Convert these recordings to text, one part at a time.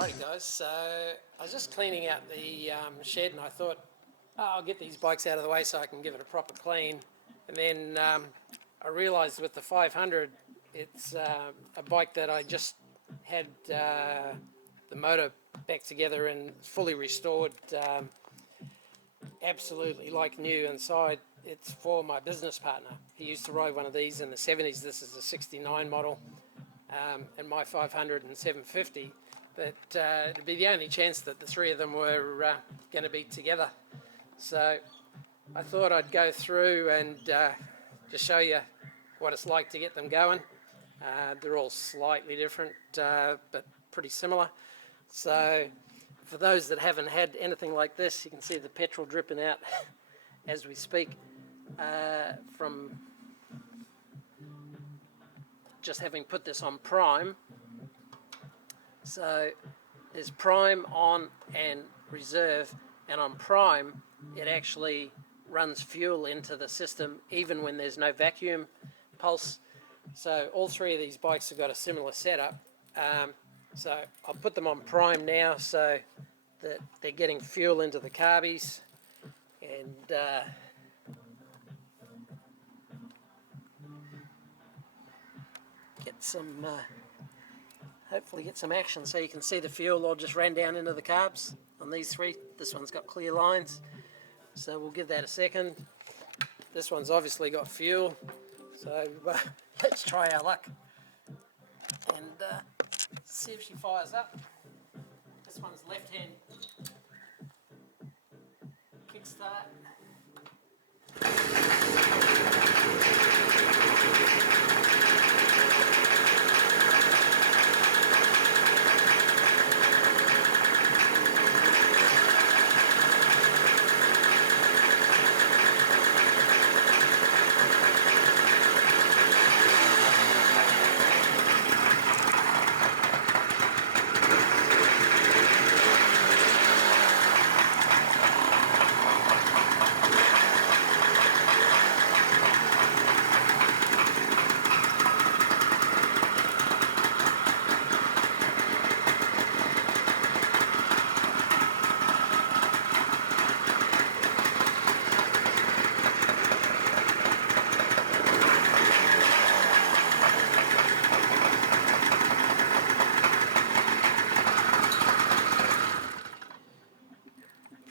Alrighty guys, so I was just cleaning out the shed and I thought, I'll get these bikes out of the way so I can give it a proper clean. And then I realised with the 500 it's a bike that I just had the motor back together and fully restored, absolutely like new inside. It's for my business partner. He used to ride one of these in the 70s. This is a 69 model, and my 500 and 750. But it'd be the only chance that the three of them were going to be together. So I thought I'd go through and just show you what it's like to get them going. They're all slightly different, but pretty similar. So for those that haven't had anything like this, you can see the petrol dripping out as we speak from just having put this on prime. So there's prime, on and reserve, and on prime it actually runs fuel into the system even when there's no vacuum pulse. So all three of these bikes have got a similar setup. So I'll put them on prime now so that they're getting fuel into the carbies, and get some hopefully get some action. So you can see the fuel all just ran down into the carbs on these three. This one's got clear lines, so we'll give that a second. This one's obviously got fuel, so let's try our luck and see if she fires up. This one's left hand kickstart.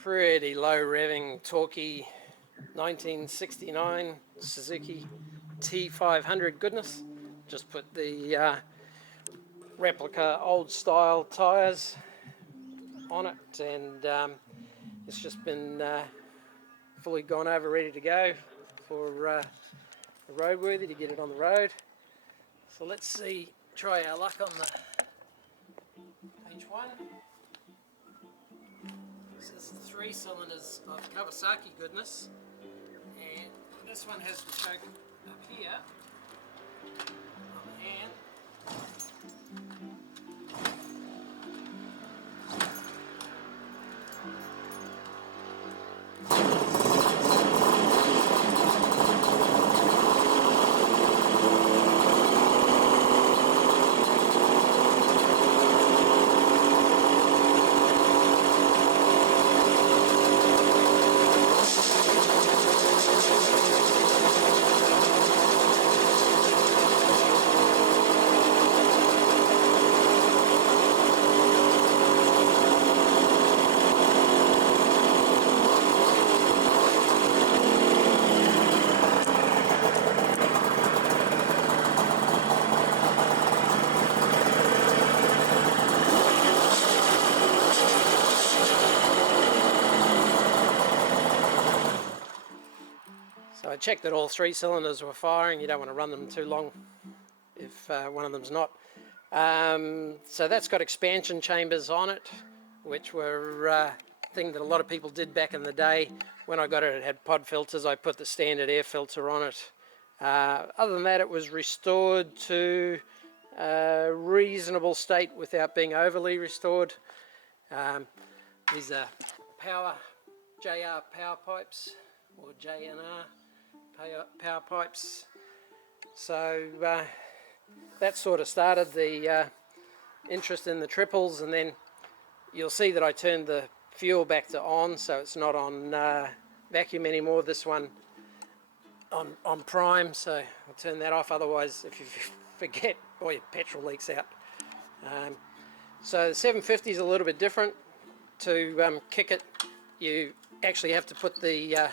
Pretty low revving, torquey 1969 Suzuki T500 goodness. Just put the replica old style tyres on it, and it's just been fully gone over, ready to go for roadworthy to get it on the road. So let's see, try our luck on the H1. This is 3 cylinders of Kawasaki goodness, and this one has the choke up here on the hand. So I checked that all 3 cylinders were firing. You don't want to run them too long if one of them's not. So that's got expansion chambers on it, which were a thing that a lot of people did back in the day. When I got it, it had pod filters. I put the standard air filter on it. Other than that, it was restored to a reasonable state without being overly restored. These are JR power pipes, or JNR power pipes. So that sort of started the interest in the triples, and then you'll see that I turned the fuel back to on, so it's not on vacuum anymore. This one on prime, so I'll turn that off, otherwise if you forget, all your petrol leaks out. So the 750 is a little bit different. To kick it, you actually have to put the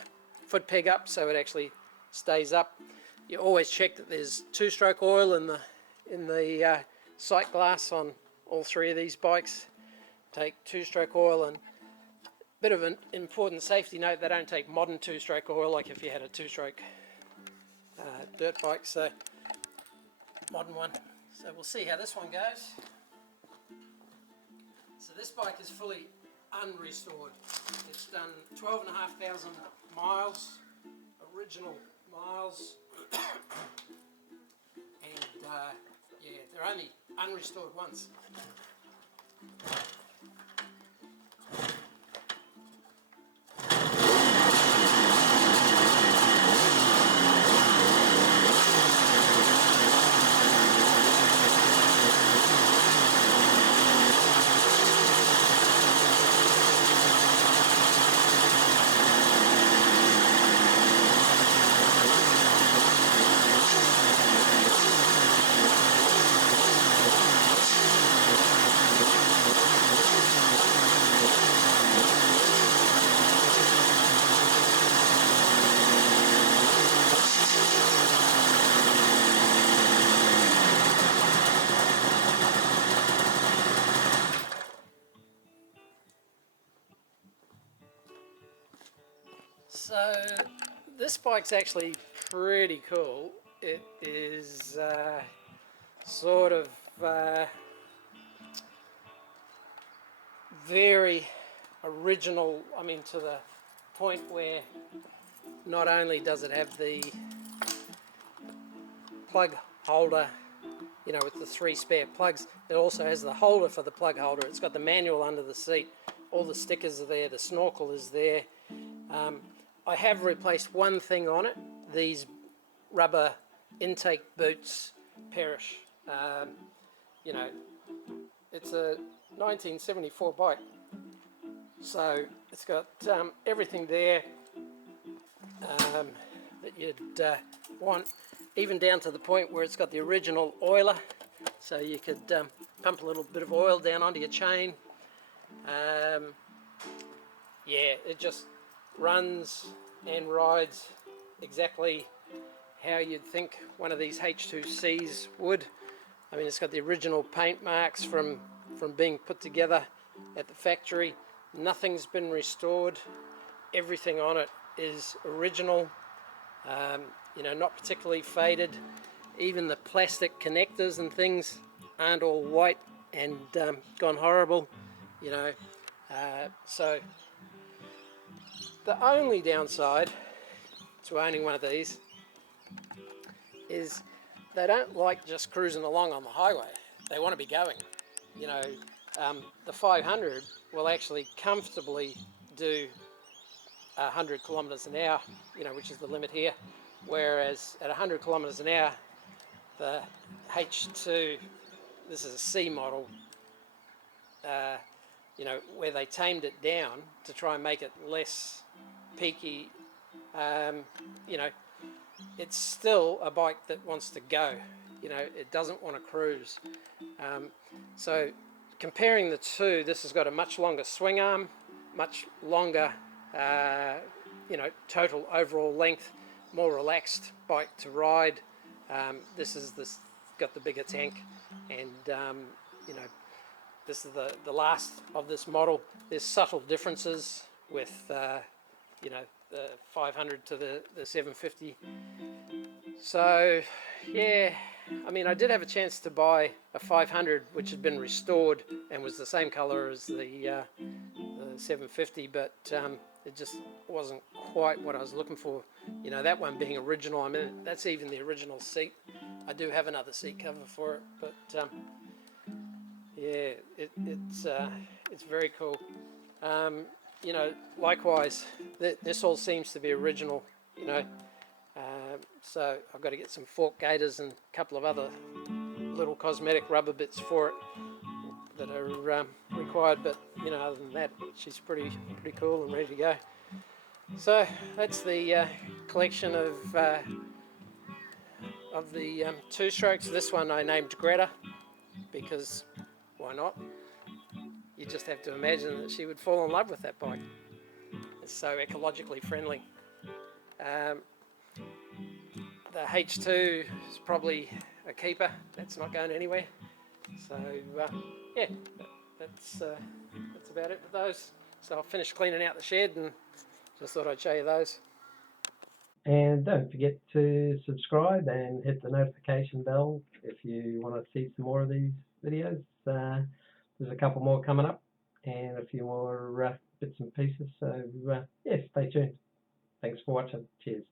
foot peg up so it actually stays up. You always check that there's two-stroke oil in the sight glass on all three of these bikes. Take two-stroke oil, and a bit of an important safety note, they don't take modern two-stroke oil like if you had a two-stroke dirt bike, so modern one. So we'll see how this one goes. So this bike is fully unrestored. It's done 12,500 miles, original miles, and yeah, they're only unrestored once. So this bike's actually pretty cool. It is sort of very original, I mean, to the point where not only does it have the plug holder, you know, with the 3 spare plugs, it also has the holder for the plug holder. It's got the manual under the seat, all the stickers are there, the snorkel is there. I have replaced one thing on it. These rubber intake boots perish. You know, it's a 1974 bike, so it's got everything there that you'd want, even down to the point where it's got the original oiler, so you could pump a little bit of oil down onto your chain. Yeah, it just runs and rides exactly how you'd think one of these H2Cs would. I mean, it's got the original paint marks from being put together at the factory. Nothing's been restored. Everything on it is original. You know, not particularly faded. Even the plastic connectors and things aren't all white and gone horrible, you know. So the only downside to owning one of these is they don't like just cruising along on the highway. They want to be going. You know, the 500 will actually comfortably do 100 kilometers an hour, you know, which is the limit here. Whereas at 100 kilometers an hour, the H2, this is a C model, you know, where they tamed it down to try and make it less peaky. You know, it's still a bike that wants to go. You know, it doesn't want to cruise. So comparing the two, this has got a much longer swing arm, much longer, you know, total overall length, more relaxed bike to ride. This is got the bigger tank, and you know, this is the last of this model. There's subtle differences with you know, the 500 to the 750. So yeah, I mean, I did have a chance to buy a 500 which had been restored and was the same color as the 750, but it just wasn't quite what I was looking for. You know, that one being original. I mean, that's even the original seat. I do have another seat cover for it, but yeah, it's very cool. You know, likewise, this all seems to be original. You know, so I've got to get some fork gaiters and a couple of other little cosmetic rubber bits for it. that are required, but you know, other than that, she's pretty cool and ready to go. So that's the collection of the two-strokes. This one I named Greta because why not? You just have to imagine that she would fall in love with that bike. It's so ecologically friendly. The H2 is probably a keeper. That's not going anywhere. So yeah, that's about it with those. So I'll finish cleaning out the shed and just thought I'd show you those. And don't forget to subscribe and hit the notification bell if you want to see some more of these videos. There's a couple more coming up and a few more bits and pieces. So yeah, stay tuned. Thanks for watching. Cheers.